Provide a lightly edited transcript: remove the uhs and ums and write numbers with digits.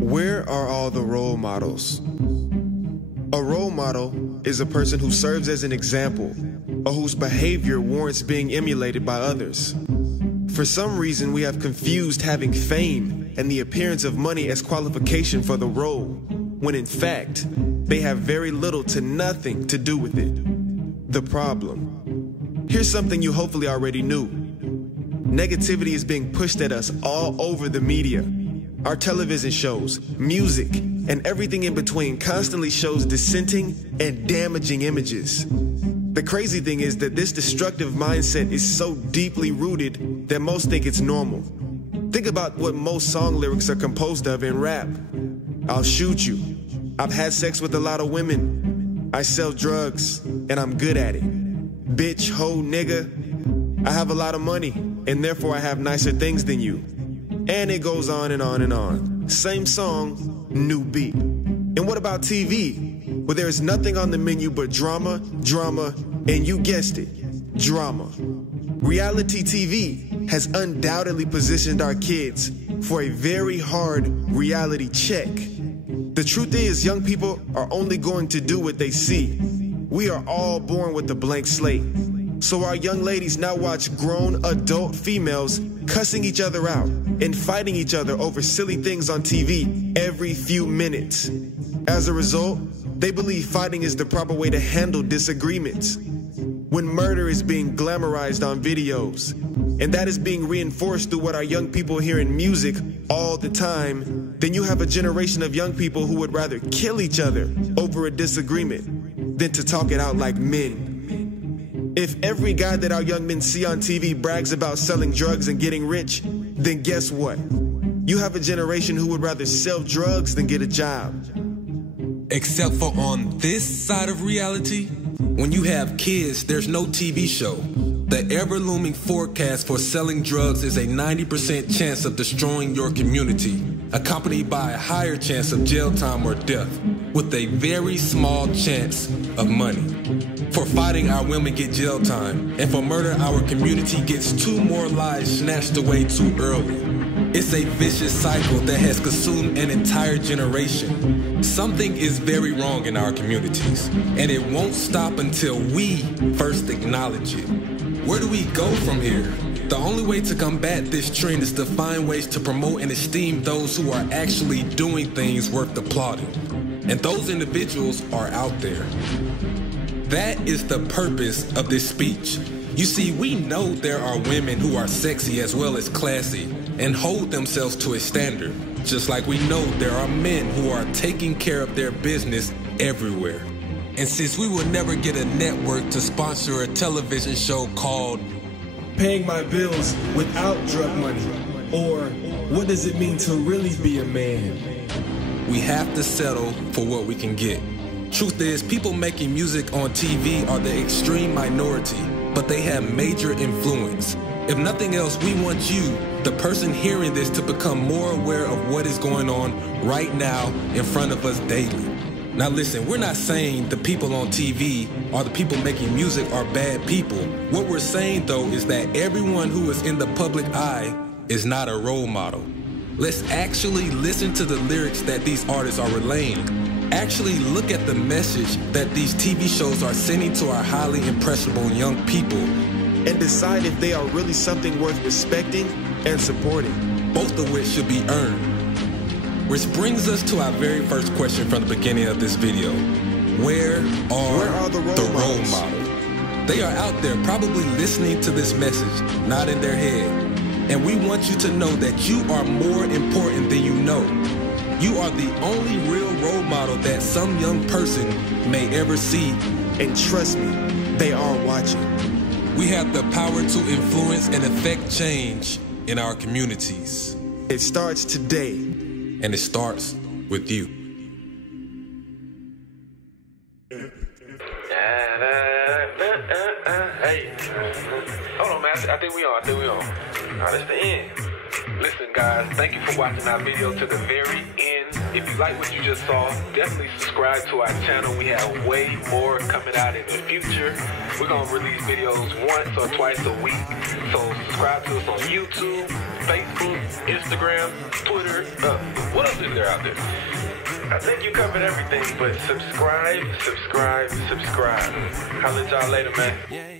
Where are all the role models? A role model is a person who serves as an example or whose behavior warrants being emulated by others. For some reason, we have confused having fame and the appearance of money as qualification for the role, when in fact, they have very little to nothing to do with it. The problem. Here's something you hopefully already knew. Negativity is being pushed at us all over the media. Our television shows, music, and everything in between constantly shows dissenting and damaging images. The crazy thing is that this destructive mindset is so deeply rooted that most think it's normal. Think about what most song lyrics are composed of in rap. I'll shoot you. I've had sex with a lot of women. I sell drugs, and I'm good at it. Bitch, hoe, nigga. I have a lot of money, and therefore I have nicer things than you. And it goes on and on and on. Same song, new beat. And what about TV? Where there is nothing on the menu but drama, drama, and you guessed it, drama. Reality TV has undoubtedly positioned our kids for a very hard reality check. The truth is, young people are only going to do what they see. We are all born with a blank slate. So our young ladies now watch grown adult females cussing each other out and fighting each other over silly things on TV every few minutes. As a result, they believe fighting is the proper way to handle disagreements. When murder is being glamorized on videos, and that is being reinforced through what our young people hear in music all the time, then you have a generation of young people who would rather kill each other over a disagreement than to talk it out like men. If every guy that our young men see on TV brags about selling drugs and getting rich, then guess what? You have a generation who would rather sell drugs than get a job. Except for on this side of reality, when you have kids, there's no TV show. The ever-looming forecast for selling drugs is a 90% chance of destroying your community, accompanied by a higher chance of jail time or death, with a very small chance of money. For fighting, our women get jail time, and for murder, our community gets 2 more lives snatched away too early. It's a vicious cycle that has consumed an entire generation. Something is very wrong in our communities, and it won't stop until we first acknowledge it. Where do we go from here? The only way to combat this trend is to find ways to promote and esteem those who are actually doing things worth applauding. And those individuals are out there. That is the purpose of this speech. You see, we know there are women who are sexy as well as classy and hold themselves to a standard, just like we know there are men who are taking care of their business everywhere. And since we will never get a network to sponsor a television show called Paying My Bills Without Drug Money, or What Does It Mean to Really Be a Man? We have to settle for what we can get. Truth is, people making music on TV are the extreme minority, but they have major influence. If nothing else, we want you, the person hearing this, to become more aware of what is going on right now in front of us daily. Now listen, we're not saying the people on TV or the people making music are bad people. What we're saying though is that everyone who is in the public eye is not a role model. Let's actually listen to the lyrics that these artists are relaying. Actually look at the message that these TV shows are sending to our highly impressionable young people, and decide if they are really something worth respecting and supporting. Both of which should be earned. Which brings us to our very first question from the beginning of this video. Where are the role models? They are out there probably listening to this message, nodding their head. And we want you to know that you are more important than you know. You are the only real role model that some young person may ever see. And trust me, they are watching. We have the power to influence and affect change in our communities. It starts today. And it starts with you. Hey, hold on, man. I think we on. Now, that's the end. Listen, guys, thank you for watching our video to the very end. If you like what you just saw, definitely subscribe to our channel. We have way more coming out in the future. We're going to release videos once or twice a week. So subscribe to us on YouTube, Facebook, Instagram, Twitter. What else is there out there? I think you covered everything, but subscribe. Holla at y'all later, man.